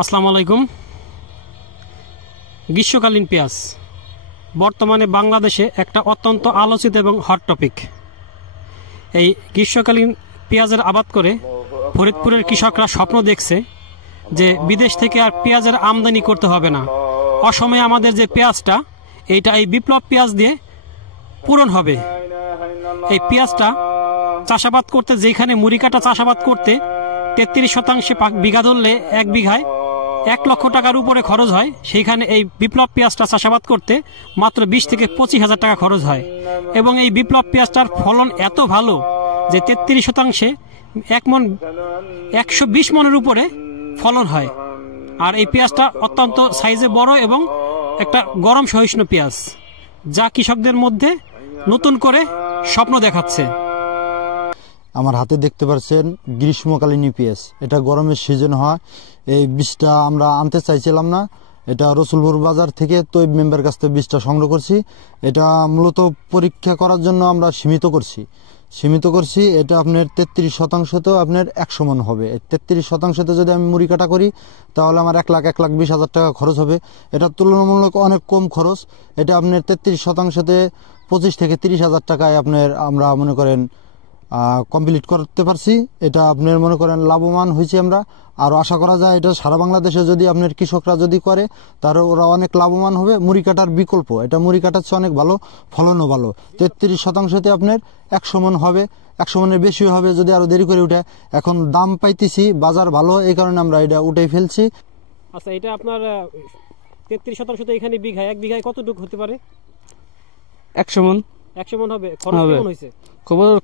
আসসালামু আলাইকুম। গ্রীষ্মকালীন পেঁয়াজ বর্তমানে বাংলাদেশে একটা অত্যন্ত আলোচিত এবং হট টপিক। এই গ্রীষ্মকালীন পেঁয়াজের আবাদ করে ফরিদপুরের কৃষকরা স্বপ্ন দেখছে যে বিদেশ থেকে আর পেঁয়াজের আমদানি করতে হবে না। অসময়ে আমাদের যে পেঁয়াজটা এইটা এই বিপ্লব পেঁয়াজ দিয়ে পূরণ হবে। এই পেঁয়াজটা চাষাবাদ করতে, যেখানে মুড়িকাটা চাষাবাদ করতে 33% বিঘা ধরলে এক বিঘায় 1 লক্ষ টাকার উপরে খরচ হয়, সেইখানে এই বিপ্লব পেঁয়াজটা চাষাবাদ করতে মাত্র 20 থেকে 25,000 টাকা খরচ হয়। এবং এই বিপ্লব পেঁয়াজটার ফলন এত ভালো যে 33%-এ 120 মনের উপরে ফলন হয়। আর এই পেঁয়াজটা অত্যন্ত সাইজে বড় এবং একটা গরম সহিষ্ণু পেঁয়াজ, যা কৃষকদের মধ্যে নতুন করে স্বপ্ন দেখাচ্ছে। আমার হাতে দেখতে পাচ্ছেন গ্রীষ্মকালীন পেঁয়াজ, এটা গরমের সিজন হয়। এই বীজটা আমরা আনতে চাইছিলাম না, এটা রসুলপুর বাজার থেকে তৈব মেম্বার কাছ থেকে বীজটা সংগ্রহ করছি। এটা মূলত পরীক্ষা করার জন্য আমরা সীমিত করছি। এটা আপনার 33%তেও আপনার 100 মন হবে। 33%তে যদি আমি মুড়ি কাটা করি তাহলে আমার 1,20,000 টাকা খরচ হবে। এটা তুলনামূলক অনেক কম খরচ। এটা আপনার 33%তে 25 থেকে 30,000 টাকায় আপনার আমরা মনে করেন কমপ্লিট করতে পারছি। এটা আপনার মনে করেন লাভবান হয়েছি আমরা। আরও আশা করা যায় এটা সারা বাংলাদেশে যদি আপনার কৃষকরা যদি করে তাহলে ওরা অনেক লাভবান হবে। মুড়ি কাটার বিকল্প, এটা মুড়ি কাটার চেয়ে অনেক ভালো, ফলনও ভালো। 33%তে আপনার 100 মন হবে, 100 মনের বেশি হবে যদি আরো দেরি করে উঠে। এখন দাম পাইতেছি, বাজার ভালো, এই কারণে আমরা এটা উঠে ফেলছি। আচ্ছা, এটা আপনার 33% এখানে বিঘায়, এক বিঘায় কতটুকু হতে পারে? 100 মন। 100 মন হবে। খরচ কেমন হয়েছে?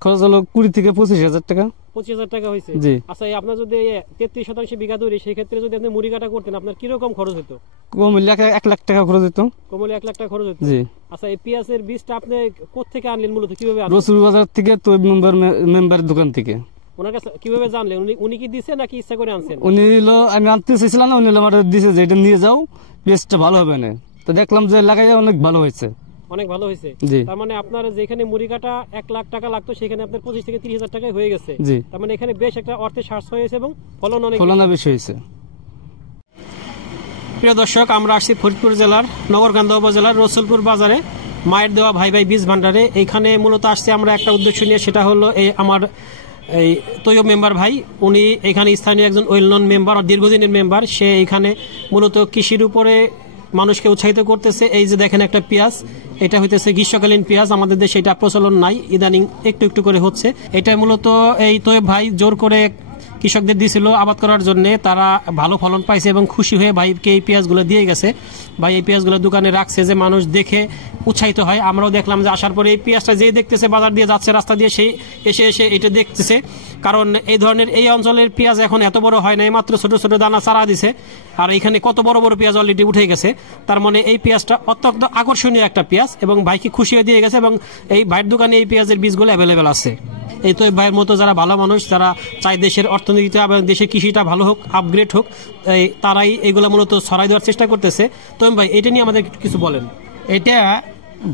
খরচ হলো 20 থেকে 25,000 টাকা। 25,000 টাকা হয়েছে। জি। আচ্ছা, আপনার যদি 33% বিঘা ধরে, সেই ক্ষেত্রে যদি আপনি মুড়ি কাটা করতেন আপনার কিরকম খরচ হতো? কমলে 1 লাখ টাকা খরচ হতো। কমলে 1 লাখ টাকা খরচ হতো। জি। আচ্ছা, এই পেঁয়াজের বীজটা আপনি কোত্থেকে আনলেন, মূলত কিভাবে আনলেন? রসুল বাজার থেকে, তো মেম্বার দোকান থেকে। ওনার কাছে কিভাবে জানলেন? উনি কি দিছে নাকি ইচ্ছা করে আনছেন? উনি হলো, আমি আনতে চাইছিলাম না, উনি আমার দিছে যে এটা নিয়ে যাও, পেঁয়াজটা ভালো হবে না। তো দেখলাম যে লাগাইয়া অনেক ভালো হয়েছে। অনেক ভালো হয়েছে। জি। তার মানে আপনার যেখানে মুড়ি কাটা 1 লাখ টাকা লাগতো সেখানে আপনার 25 থেকে 30,000 টাকায় হয়ে গেছে। জি। তার মানে এখানে বেশ একটা অর্থের সাশ্রয় হয়েছে এবং ফলন বেশি হয়েছে। প্রিয় দর্শক, আমরা আসছি ফরিদপুর জেলার নগরকান্দা উপজেলার রসুলপুর বাজারে মায়ের দেওয়া ভাই ভাই বীজ ভান্ডারে। এইখানে মূলত আসছি আমরা একটা উদ্দেশ্য নিয়ে, সেটা হলো আমার এই তৈয়ব মেম্বার ভাই, উনি এখানে স্থানীয় একজন ওয়েল নন মেম্বার, দীর্ঘদিনের মেম্বার। সে এখানে মূলত কৃষির উপরে মানুষকে উৎসাহিত করতেছে। এই যে দেখেন একটা পেঁয়াজ, এটা হইতেছে গ্রীষ্মকালীন পেঁয়াজ। আমাদের দেশে এটা প্রচলন নাই, ইদানিং একটু একটু করে হচ্ছে। এটা মূলত এই তৈয়ব ভাই জোর করে কৃষকদের দিয়েছিল আবাদ করার জন্য। তারা ভালো ফলন পাইছে এবং খুশি হয়ে ভাইকে এই পেঁয়াজগুলো দিয়ে গেছে। ভাই এই পেঁয়াজগুলো দোকানে রাখছে যে মানুষ দেখে উৎসাহিত হয়। আমরাও দেখলাম যে আসার পরে এই পেঁয়াজটা যে দেখতেছে, বাজার দিয়ে যাচ্ছে, রাস্তা দিয়ে সেই এসে এটা দেখতেছে। কারণ এই ধরনের এই অঞ্চলের পেঁয়াজ এখন এত বড় হয় না, মাত্র ছোট ছোট দানা চারা দিছে। আর এখানে কত বড় বড় পেঁয়াজ অলরেডি উঠে গেছে। তার মানে এই পেঁয়াজটা অত্যন্ত আকর্ষণীয় একটা পেঁয়াজ এবং ভাইকে খুশি হয়ে দিয়ে গেছে। এবং এই ভাইয়ের দোকানে এই পেঁয়াজের বীজগুলো অ্যাভেলেবেল আছে। এই তো ভাইয়ের মতো যারা ভালো মানুষ, যারা চাই দেশের অর্থনীতিটা এবং দেশের কৃষিটা ভালো হোক, আপগ্রেড হোক, তারাই এগুলো মূলত ছড়াই দেওয়ার চেষ্টা করতেছে। তো ভাই, এটা নিয়ে আমাদের কিছু বলেন। এটা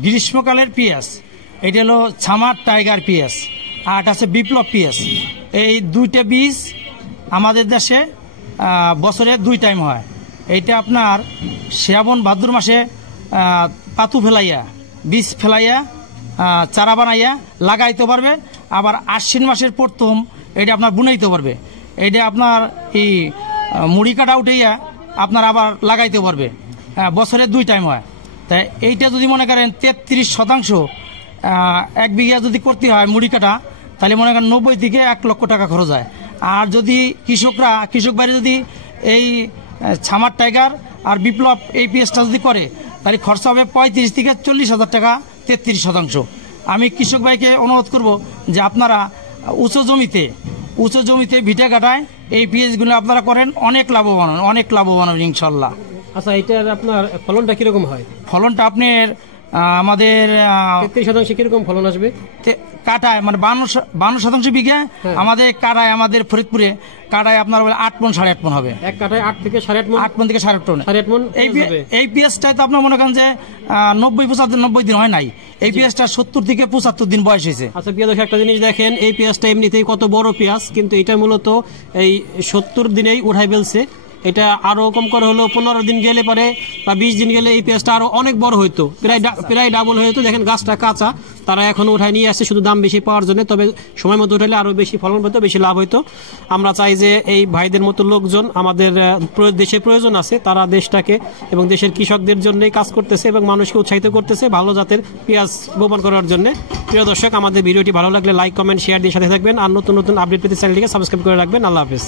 গ্রীষ্মকালের পেঁয়াজ, এটা হলো ছামার টাইগার পেঁয়াজ, আর এটা আছে বিপ্লব পেঁয়াজ। এই দুইটা বীজ আমাদের দেশে বছরে 2 টাইম হয়। এইটা আপনার শ্রাবণ ভাদ্র মাসে পাতু ফেলাইয়া, বীজ ফেলাইয়া, চারা বানাইয়া লাগাইতে পারবে। আবার আশ্বিন মাসের প্রথম এটা আপনার বুনাইতে পারবে। এটা আপনার এই মুড়ি কাটা উঠাইয়া আপনার আবার লাগাইতে পারবে। বছরে 2 টাইম হয়। তাই এইটা যদি মনে করেন 33% 1 বিঘা যদি করতে হয় মুড়ি কাটা, তাহলে মনে করেন 90 থেকে 1 লক্ষ টাকা খরচ হয়। আর যদি কৃষক বাইরে যদি এই ছামার টাইগার আর বিপ্লব এই পেঁয়াজটা যদি করে, তাহলে খরচা হবে 35 থেকে 40,000 টাকা 33%। আমি কৃষক ভাইকে অনুরোধ করব যে আপনারা উঁচু জমিতে ভিটে কাটায় এই পেঁয়াজগুলো আপনারা করেন, অনেক লাভবান হবে ইনশাল্লাহ। আচ্ছা, এটার আপনার ফলনটা কিরকম হয়? ফলনটা আপনার আমাদের 33% কিরকম ফলন আসবে? কাটায় মানে 52% বিঘা আমাদের কাটায়, আমাদের ফরিদপুরে কাটায় আপনার 8 মন 8.5 মন হবে। এক কাটায় 8 থেকে 8.5 মন। 8 মন থেকে 8.5 মন। এই পেঁয়াজটাই তো আপনার মনে করেন যে 90 দিন হয় নাই। এই পেঁয়াজটা 70 থেকে 75 দিন বয়স হয়েছে। আচ্ছা, প্রিয় দর্শক, একটা জিনিস দেখেন, এই পেঁয়াজটা এমনিতেই কত বড় পেঁয়াজ, কিন্তু এটা মূলত এই 70 দিনেই উঠাই ফেলছে। এটা আরো কম করে হলো 15 দিন গেলে পরে বা 20 দিন গেলে এই পেঁয়াজটা আরো অনেক বড় হইতো, প্রায় ডাবল হইতো। দেখেন গাছটা কাঁচা, তারা এখনো উঠায় নিয়ে আসছে শুধু দাম বেশি পাওয়ার জন্য। তবে সময় মতো উঠালে আরো বেশি ফলন হতো, বেশি লাভ হইতো। আমরা চাই যে এই ভাইদের মতো লোকজন আমাদের দেশের প্রয়োজন আছে, তারা দেশটাকে এবং দেশের কৃষকদের জন্যই কাজ করতেছে এবং মানুষকে উৎসাহিত করতেছে ভালো জাতের পেঁয়াজ বপন করার জন্য। প্রিয় দর্শক, আমাদের ভিডিওটি ভালো লাগলে লাইক, কমেন্ট, শেয়ার দিয়ে সাথে থাকবেন। আর নতুন নতুন আপডেট পেতে চ্যানেলটিকে সাবস্ক্রাইব করে রাখবেন। আল্লাহ হাফেজ।